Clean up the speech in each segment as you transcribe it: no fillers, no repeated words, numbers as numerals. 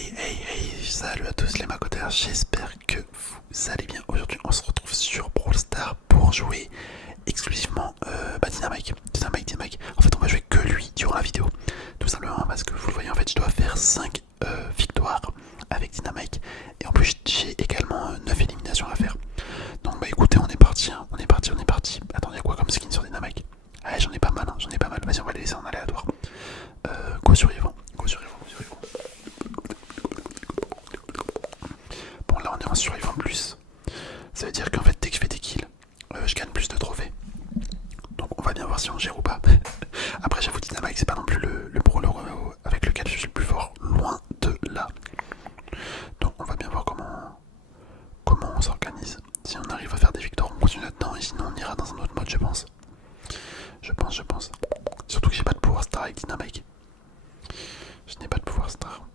Hey, salut à tous les macotaires, j'espère que vous allez bien. Aujourd'hui on se retrouve sur Brawl Stars pour jouer exclusivement Dynamite. En fait on va jouer que lui durant la vidéo. Tout simplement parce que vous le voyez, en fait je dois faire 5 victoires avec Dynamite. Et en plus j'ai également 9 éliminations à faire. Donc bah écoutez, on est parti, hein. on est parti. Attendez, y a quoi comme skin sur Dynamite? Ouais, j'en ai pas mal, hein, j'en ai pas mal. Vas-y, on va les laisser en aléatoire. Go sur Yvan, go sur Yvan, go sur Yvan. Bon, là on est en survivant plus. Ça veut dire qu'en fait dès que je fais des kills, je gagne plus de trophées. Donc on va bien voir si on gère ou pas. Après j'avoue, Dynamite c'est pas non plus le brawler avec lequel je suis le plus fort, loin de là. Donc on va bien voir comment on s'organise. Si on arrive à faire des victoires, on continue là-dedans, et sinon on ira dans un autre mode, je pense. Je pense. Surtout que j'ai pas de pouvoir star avec Dynamite. Je n'ai pas de pouvoir star.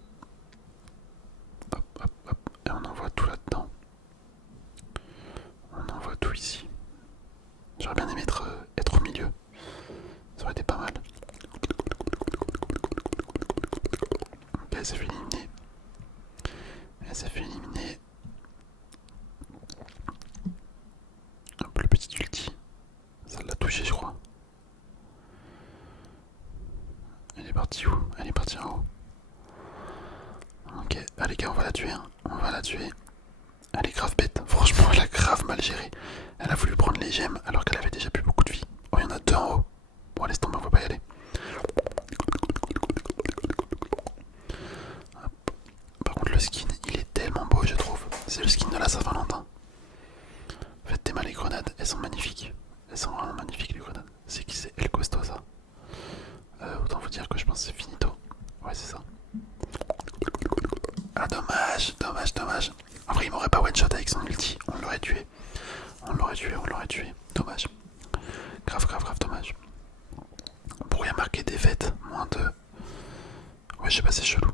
Hop, et on envoie tout là-dedans. On envoie tout ici. J'aurais bien aimé être au milieu. Ça aurait été pas mal. Ok, elle s'est fait éliminer. Elle s'est fait éliminer. Hop, le petit ulti. Ça l'a touché, je crois. Elle est partie où? Elle est partie en haut. Ok, ah les gars, on va la tuer. Hein. On va la tuer. Elle est grave bête. Franchement, elle a grave mal géré. Elle a voulu prendre les gemmes alors qu'elle avait déjà plus beaucoup de vie. Oh, il y en a deux en haut. Bon, laisse tomber, on va pas y aller. Hop. Par contre, le skin, il est tellement beau, je trouve. C'est le skin de la Saint-Valentin. Faites tes mal, les grenades, elles sont magnifiques. Elles sont vraiment magnifiques, les grenades. C'est qui? C'est El Costo, ça. Autant vous dire que je pense que c'est finito. Ouais, c'est ça. Ah, dommage. En vrai, il m'aurait pas one-shot avec son ulti. On l'aurait tué. Dommage. Grave, dommage. On pourrait marquer défaite. Moins 2. Ouais, je sais pas, c'est chelou.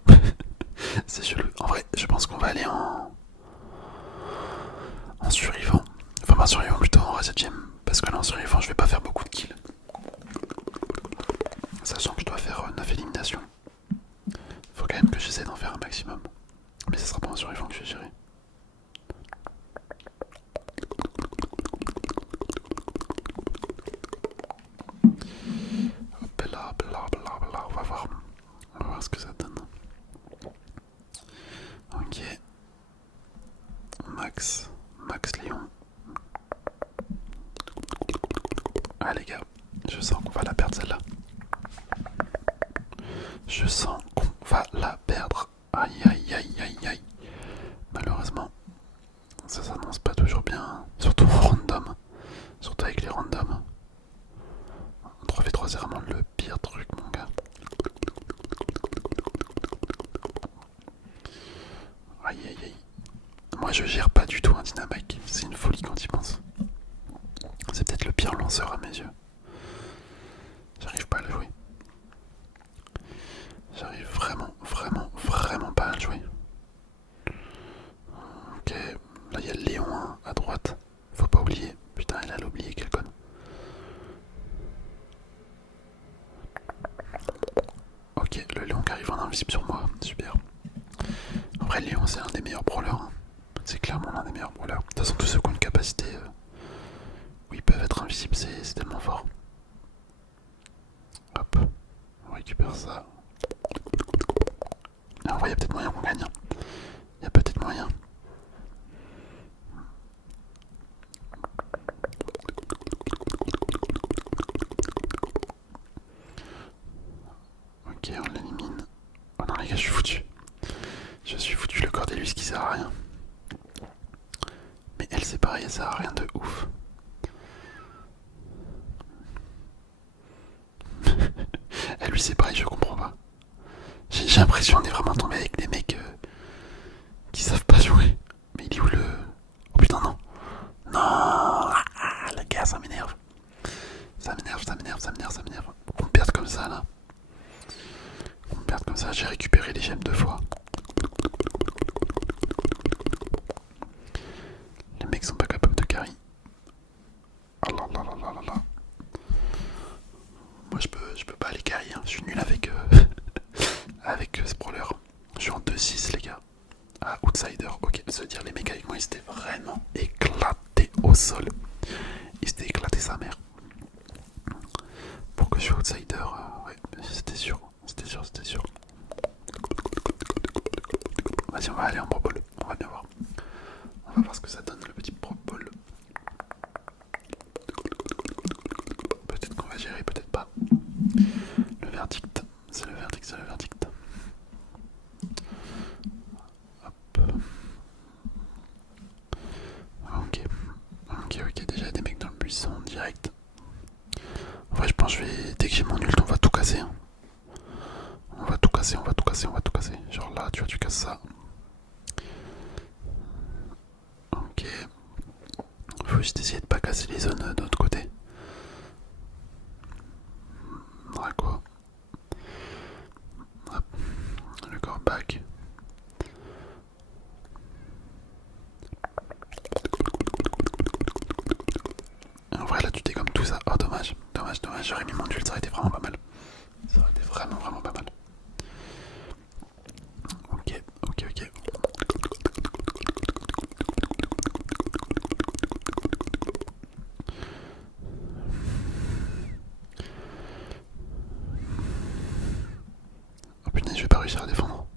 C'est chelou. En vrai, je pense qu'on va aller en survivant. Enfin, pas en survivant, plutôt en reset gem. Parce que là, en survivant, je vais pas faire beaucoup de kills. Sachant que je dois faire 9 éliminations. Faut quand même que j'essaie d'en faire un maximum. Mais ce sera pas en survivant que je vais gérer. Hop là, on va voir. On va voir ce que ça donne. Ok. Max Léon. Ah les gars, je sens qu'on va la perdre celle-là. Je sens qu'on va la perdre. Aïe. Malheureusement, ça s'annonce pas toujours bien. Surtout en random. Surtout avec les randoms. 3v3 c'est vraiment le pire truc, mon gars. Aïe. Moi je gère pas du tout un Dynamite. C'est une folie quand il pense. C'est peut-être le pire lanceur à mes yeux. J'arrive pas à le jouer. J'arrive vraiment pas à le jouer. Ok, là il y a le Léon hein, à droite. Faut pas oublier. Putain, elle a oublié, quel con. Ok, le Léon qui arrive en invisible sur moi. Super. En vrai, Léon c'est l'un des meilleurs brawlers. Hein. C'est clairement l'un des meilleurs brawlers. De toute façon, tous ceux qui ont une capacité où ils peuvent être invisibles, c'est tellement fort. Hop, on récupère ça. En vrai, il y a peut-être moyen qu'on gagne. Il y a peut-être moyen. Ok, on l'élimine. Oh non les gars, je suis foutu. Le Cordelius qui sert à rien. Mais elle c'est pareil, elle sert à rien de ouf. Elle lui c'est pareil, je comprends pas. J'ai l'impression qu'on est vraiment tombé avec des mecs qui savent pas jouer. Mais il est où le... Oh putain non. Non, le gars ça m'énerve. Ça m'énerve. On perd comme ça là. J'ai récupéré les gemmes 2 fois. Les mecs sont pas capables de carry. Oh là. Moi je peux pas les carry, hein. Je suis nul avec, avec ce brawler. Je suis en 2-6 6 les gars. Ah, outsider, ok. Ça veut dire les mecs avec moi ils s'étaient vraiment éclatés au sol. Ils s'étaient éclatés sa mère. Pour que je sois outsider, ouais, c'était sûr. C'était sûr, c'était sûr. Vas-y, on va aller en Pro Bowl. On va bien voir. On va voir ce que ça donne le petit Pro Bowl. Peut-être qu'on va gérer, peut-être pas. Le verdict, c'est le verdict, c'est le verdict. Hop. Ok. Ok, ok, déjà des mecs dans le buisson direct. En vrai, je pense que je vais. Dès que j'ai mon ult, on va tout casser. Hein. On va tout casser, on va tout casser, on va tout casser. Genre là, tu vois, tu casses ça. Ok. Faut juste essayer de pas casser les zones de l'autre côté. Ouais, quoi. Hop. Le corps back. En vrai, là, tu t'es comme tout ça. Oh, dommage. Dommage, dommage. J'aurais mis mon ult, ça aurait été vraiment pas mal. Ça aurait été vraiment, vraiment pas mal. Ok, ok, ok. Oh putain, je vais pas réussir à défendre.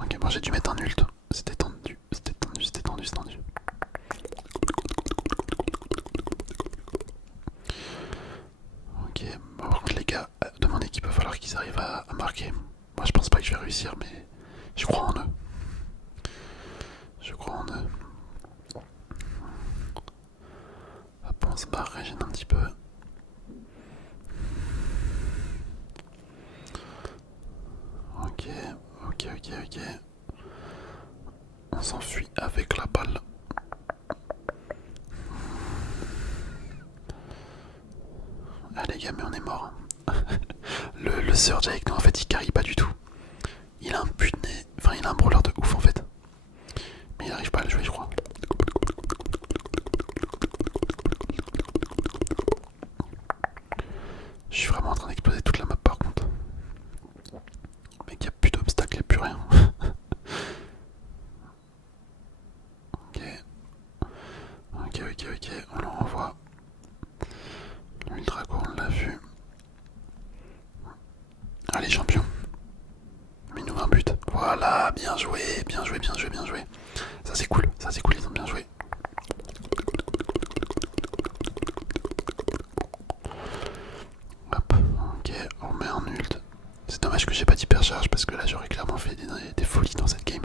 Ok, bon, j'ai dû mettre un ult. C'était tendu, c'était tendu, c'était tendu, c'était tendu. Ok, bon, par contre, les gars de mon équipe, il va falloir qu'ils arrivent à marquer. Moi, je pense pas que je vais réussir, mais je crois en eux. Je crois en eux. Hop, on se barre, régène un petit peu. Ok, ok, ok, ok. On s'enfuit avec la balle. Ah les gars, mais on est mort. Le Surge avec nous, en fait, il carry pas du tout. Il a un putain, enfin il a un brawler de ouf en fait. Mais il arrive pas à le jouer, je crois. Je suis vraiment en train d'exploser toute la map par contre. Mec, il n'y a plus d'obstacles, il n'y a plus rien. Ok. Ok, ok, ok, on le renvoie. L'ultra on l'a vu. Allez, champion. Mets-nous un but. Voilà, bien joué, bien joué, bien joué, bien joué. Ça c'est cool, ils ont bien joué. Hop, ok, on remet un ult. C'est dommage que j'ai pas d'hypercharge parce que là j'aurais clairement fait des folies dans cette game.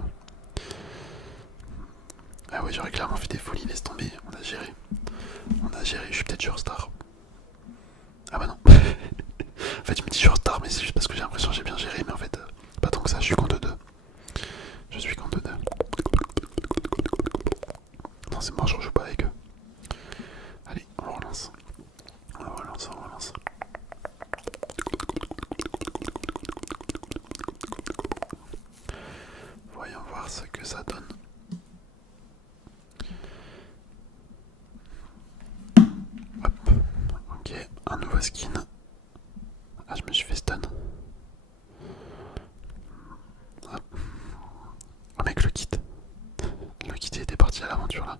Ah ouais, j'aurais clairement fait des folies, laisse tomber, on a géré. On a géré, je suis peut-être sur star. Ah bah non. En fait, je me dis sur star, mais c'est juste parce que j'ai l'impression que j'ai bien géré, mais en fait, pas tant que ça, je suis qu'en 2-2. Je suis qu'en 2-2. Non, c'est mort, je rejoue pas avec eux. Allez, on relance. On relance, on relance. Voyons voir ce que ça donne. Hop, ok, un nouveau skin. Ah, je me suis fait stun. Hop. Oh mec, le kit. Le kit il était parti à l'aventure là.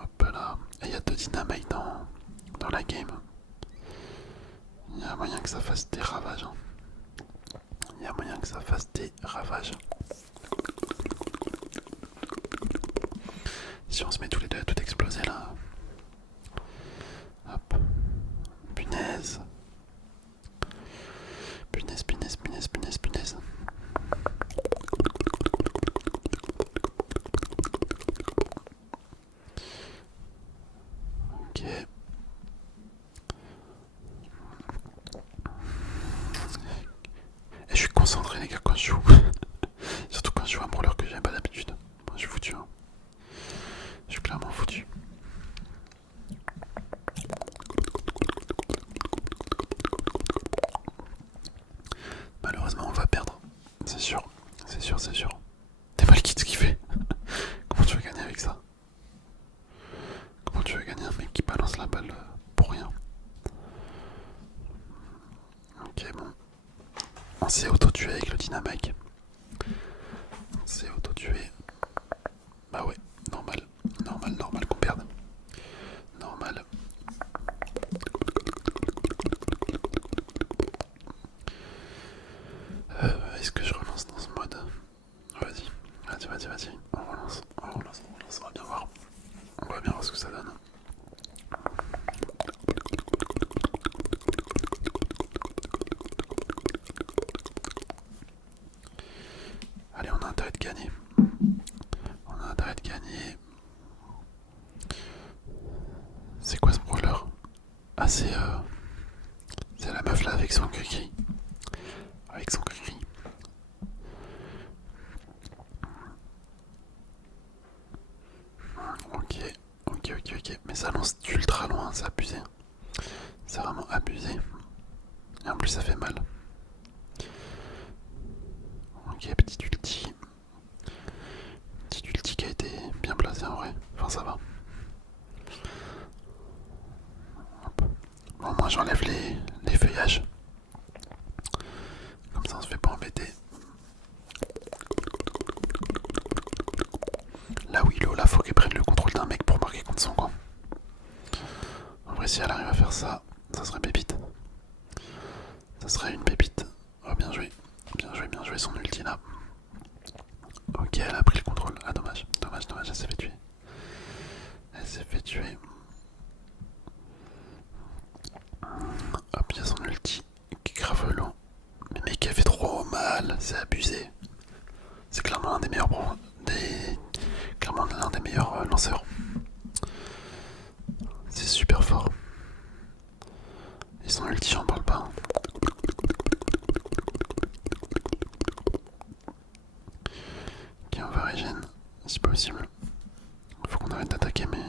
Hop là. Et il y a 2 dynamites dans la game. Il y a moyen que ça fasse des ravages. Hein. Il y a moyen que ça fasse des ravages. Si on se met tous les deux à tout exploser là. Hop. Punaise. Punaise, punaise, punaise, punaise, punaise. Ok. Et je suis concentré les gars quand je joue. Surtout quand je joue un brawler que j'ai pas d'habitude. Moi je suis foutu. Hein. Je suis clairement foutu. Malheureusement on va perdre. C'est sûr. C'est sûr, c'est sûr. T'es mal quitte ce qu'il fait. Comment tu veux gagner avec ça? Comment tu veux gagner un mec qui balance la balle pour rien? On s'est auto-tué avec le dynamite. On s'est auto-tué. Bah ouais, normal. Normal qu'on perde. Normal. Est-ce que je relance dans ce mode? Vas-y. On relance. On va bien voir. On va bien voir ce que ça donne. Allez, on a intérêt de gagner. C'est quoi ce brawler? Ah, c'est la meuf là avec son gris. Ok. Mais ça lance ultra loin, c'est abusé. C'est vraiment abusé. Et en plus, ça fait mal. Ok, petit ulti. Petit ulti qui a été bien placé en vrai. Enfin, ça va. Hop. Bon, moi j'enlève les feuillages. Comme ça, on se fait pas embêter. Là, Willow, là, faut qu'elle prenne le contrôle d'un mec pour marquer contre son camp. En vrai, si elle arrive à faire ça, ça serait pépite. Ça serait une pépite. Oh, bien joué, son ulti là. Ok, elle a pris le contrôle. Ah, dommage, elle s'est fait tuer. Hop, il y a son ulti qui est grave lent. Mais mec, elle fait trop mal, c'est abusé. C'est clairement l'un des meilleurs lanceurs. C'est super fort. Et son ulti, j'en parle pas. Ok, on va régène, si possible. Faut qu'on arrête d'attaquer, mais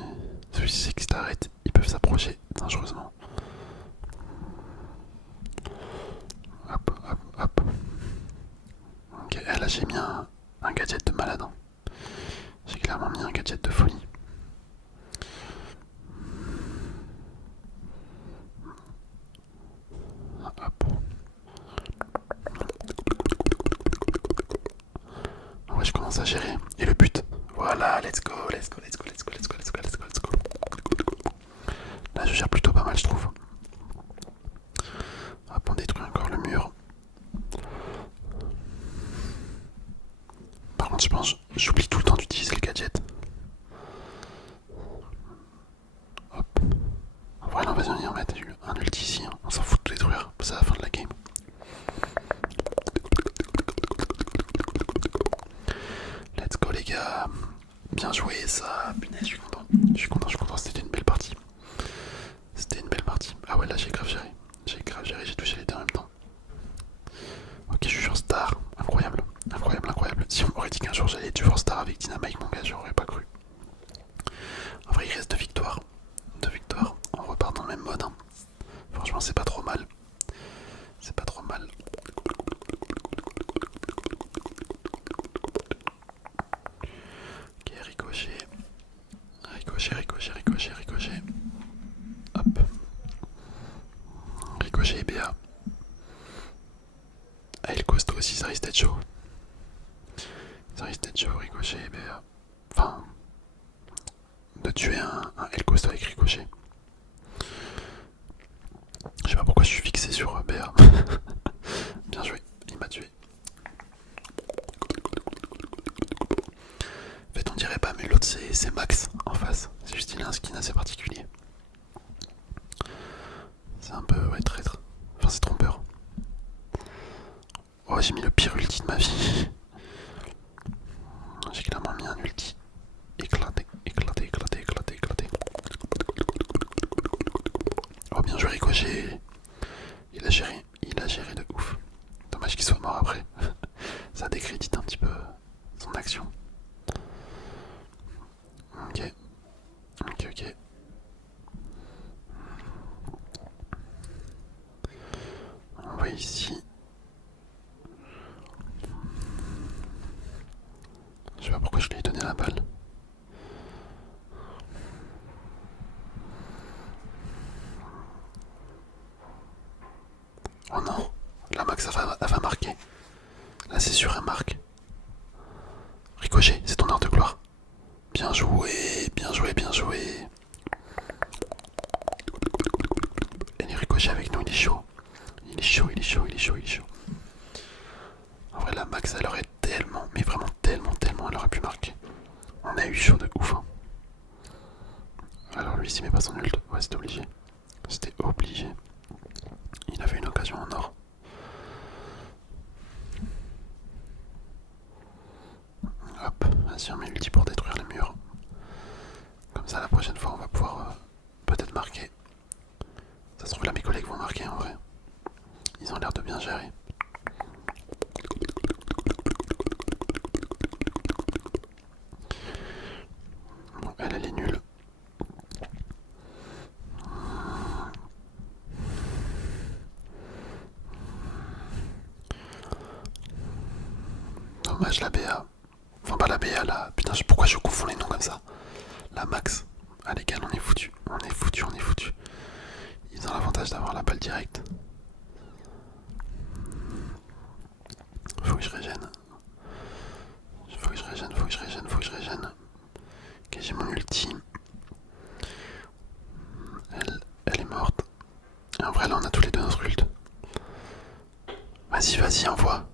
celui-ci c'est que si t'arrêtes, ils peuvent s'approcher dangereusement. Hop. Ok, là j'ai mis un gadget de malade. Hein. J'ai clairement mis un gadget de folie. Hop. Ouais, je commence à gérer. Et le but. Voilà, let's go. Là, je gère plutôt pas mal, je trouve. Hop, on détruit encore le mur. Par contre, je pense, j'oublie tout le temps d'utiliser le gadget. Hop. En vrai, là, vas-y, on y remettre un ulti ici. Hein. On s'en fout de tout détruire. C'est la fin de la game. Let's go, les gars. Bien joué, ça. Punaise, je suis content. C'était une belle partie. Ah ouais, là, j'ai grave géré. J'ai touché les deux en même temps. Ok, je suis sur Star. Incroyable. Si on m'aurait dit qu'un jour j'allais être sur Star avec Dynamite, mon gars, j'aurais pas cru. En vrai, il reste 2 victoires. On repart dans le même mode. Hein. Franchement, c'est pas trop mal. Ok, ricochet. Hop. Ricochet et BA. Ah, et le costaud aussi, ça risque d'être chaud. Ricochet et BA. Enfin, de tuer un El Costo avec Ricochet. Je sais pas pourquoi je suis fixé sur BA. Bien joué, il m'a tué. En fait, on dirait pas, mais l'autre c'est Max en face. C'est juste qu'il a un skin assez particulier. C'est un peu, ouais, traître. Enfin, c'est trompeur. Oh, j'ai mis le pire ulti de ma vie. J'ai clairement mis un ulti. Éclaté. Oh, bien joué, Ricochet. Il a géré de ouf. Dommage qu'il soit mort après. Ça décrédite un petit peu son action. Ok. On va ici. Je sais pas pourquoi je lui ai donné la balle. Oh non, la Max elle va marquer. c'est sûr, un marque. Ricochet, c'est ton heure de gloire. Bien joué, bien joué, bien joué. Et les ricochets avec nous, il est chaud. Il est chaud, il est chaud, il est chaud, il est chaud. En vrai, la Max, elle aurait tellement, mais vraiment tellement, tellement, elle aurait pu marquer. On a eu chaud de ouf. Hein. Alors lui, s'il met pas son ult, ouais, c'était obligé. C'était obligé. Il avait une occasion en or. Hop, vas-y, on met l'ulti pour détruire les murs. Comme ça, la prochaine fois, on va pouvoir peut-être marquer. Ça se trouve, là, mes collègues vont marquer en vrai. Ils ont l'air de bien gérer. Bon, elle est nulle. Dommage la BA. Enfin, pas la BA là. Putain, pourquoi je confonds les noms comme ça? La Max. Ah, les gars, on est foutu. On est foutu, on est foutu. Ils ont l'avantage d'avoir la balle directe. Faut que je régène. Faut que je régène, faut que je régène, faut que je régène. Ok, j'ai mon ulti. Elle est morte. Et en vrai, là, on a tous les deux notre ult. Vas-y, vas-y, envoie.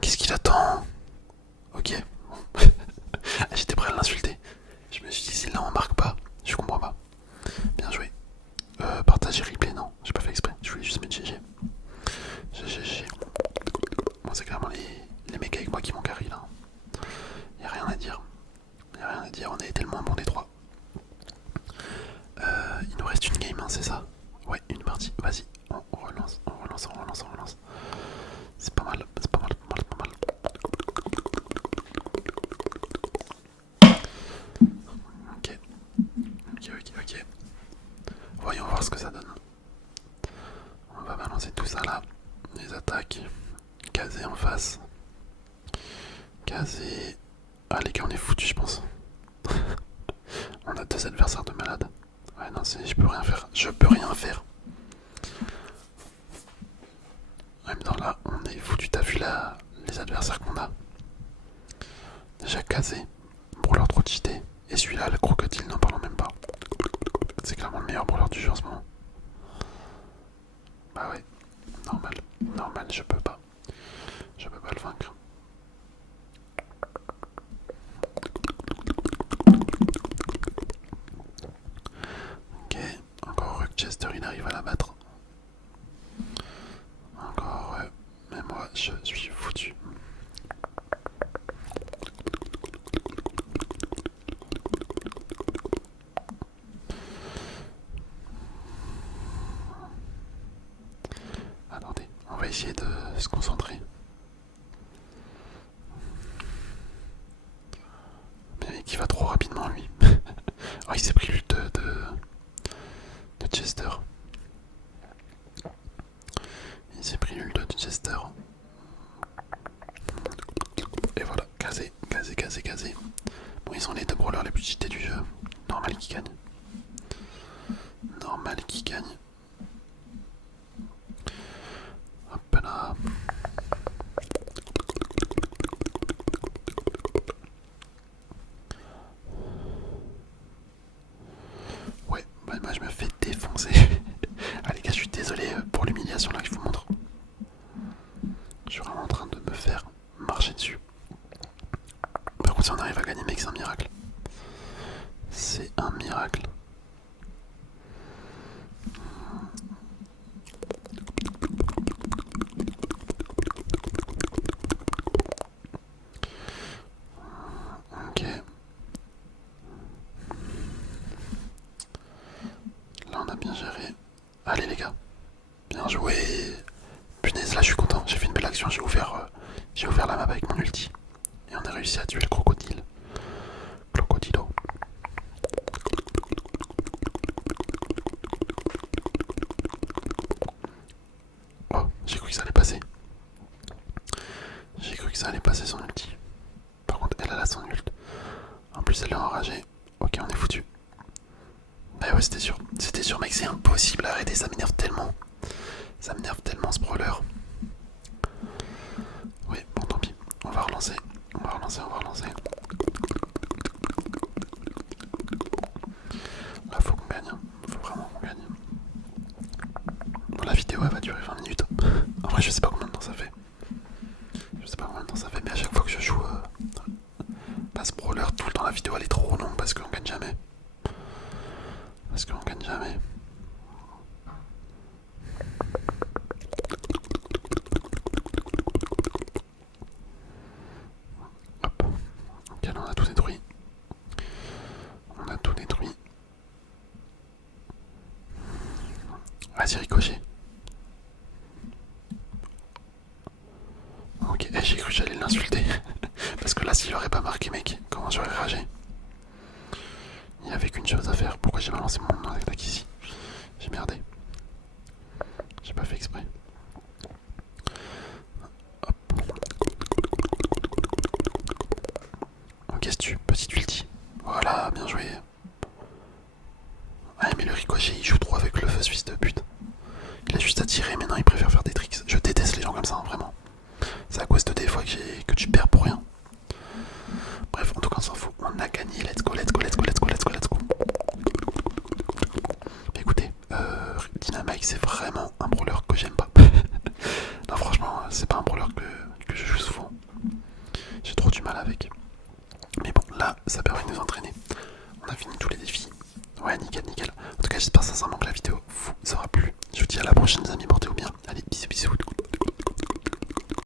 Qu'est-ce qu'il attend? Ok. J'étais prêt à l'insulter. Je me suis dit, si là on marque pas, je comprends pas. Bien joué. Partager replay, non, j'ai pas fait exprès. Je voulais juste mettre GG. GG. Bon, c'est clairement les mecs avec moi qui m'ont carry là. Y'a rien à dire. Y'a rien à dire, on a été le moins bon des trois. Il nous reste une game, hein, c'est ça? Ouais, une partie. Vas-y, on relance, on relance, on relance, on relance. C'est pas mal, c'est pas mal, c'est pas mal, Ok, ok, ok, ok. Voyons voir ce que ça donne. On va balancer tout ça là. Les attaques. Casé en face. Casé. Ah les gars, on est foutus, je pense. On a deux adversaires de malade. Ouais, non, je peux rien faire. Je peux rien faire. En même temps, là, on est foutu. T'as vu les adversaires qu'on a? Déjà casé pour leur trop cheaté. Et celui-là, le crocodile, n'en parlons même pas. C'est clairement le meilleur brawler du jeu en ce moment. Bah ouais, normal. Normal, je peux pas. Je peux pas le vaincre. Ok, encore Chester, il arrive à la battre. Encore, ouais. Mais moi, je suis foutu. Attendez, on va essayer de se concentrer. Mais qui va trop rapidement, lui. Oh, il s'est pris l'ult de Chester. Il s'est pris l'ult de Chester. Et voilà, casé, casé, casé, casé. Bon, ils sont les deux brawlers les plus cheatés du jeu. Normal qui gagne. Normal qui gagne. Hop là. Ouais, bah moi je me fais défoncer. Ah les gars, je suis désolé pour l'humiliation là que je vous montre. Je suis vraiment en train de me faire marcher dessus. Par contre, si on arrive à gagner, mec, c'est un miracle. C'est un miracle. Ok. Là, on a bien géré. Allez, les gars. Bien joué. Punaise, là, je suis content. J'ai fait une belle action. J'ai ouvert la map avec mon ulti. Et on a réussi à tuer le crocodile. Crocodilo. Oh, j'ai cru que ça allait passer. J'ai cru que ça allait passer son ulti. Par contre, elle a son ult. En plus, elle est enragée. Ok, on est foutu. Bah ouais, c'était sûr. C'était sûr, mec, c'est impossible à arrêter. Ça m'énerve tellement. Ça m'énerve tellement ce brawler. Oui, vidéo elle va durer 20 minutes. En vrai, je sais pas combien de temps ça fait. Je sais pas combien de temps ça fait, mais à chaque fois que je joue Pass Brawler, tout le temps la vidéo elle est trop longue parce qu'on gagne jamais. Parce qu'on gagne jamais. Hop. Ok, là on a tout détruit. On a tout détruit. Vas-y, ricochet. Ok, j'ai cru que j'allais l'insulter. Parce que là, s'il aurait pas marqué, mec, comment j'aurais ragé? Il n'y avait qu'une chose à faire. Pourquoi j'ai balancé mon attaque ici? J'ai merdé. J'ai pas fait exprès. Hop. Ok, qu'est-ce que tu... Petite ulti. Voilà, bien joué. Ah, mais le ricochet, il joue trop avec le feu suisse de pute. Il a juste à tirer, mais non, il préfère faire des tricks. Je déteste les gens comme ça, hein, vraiment. C'est à cause de des fois que tu perds pour rien. Bref, en tout cas, on s'en fout. On a gagné. Let's go, let's go, let's go, let's go, let's go, let's go. Mais écoutez, Dynamite, c'est vraiment un brawler que j'aime pas. Non, franchement, c'est pas un brawler que je joue souvent. J'ai trop du mal avec. Mais bon, là, ça permet de nous entraîner. On a fini tous les défis. Ouais, nickel, nickel. En tout cas, j'espère sincèrement que la vidéo vous aura plu. Je vous dis à la prochaine, les amis. Portez-vous bien. Allez, bisous, bisous.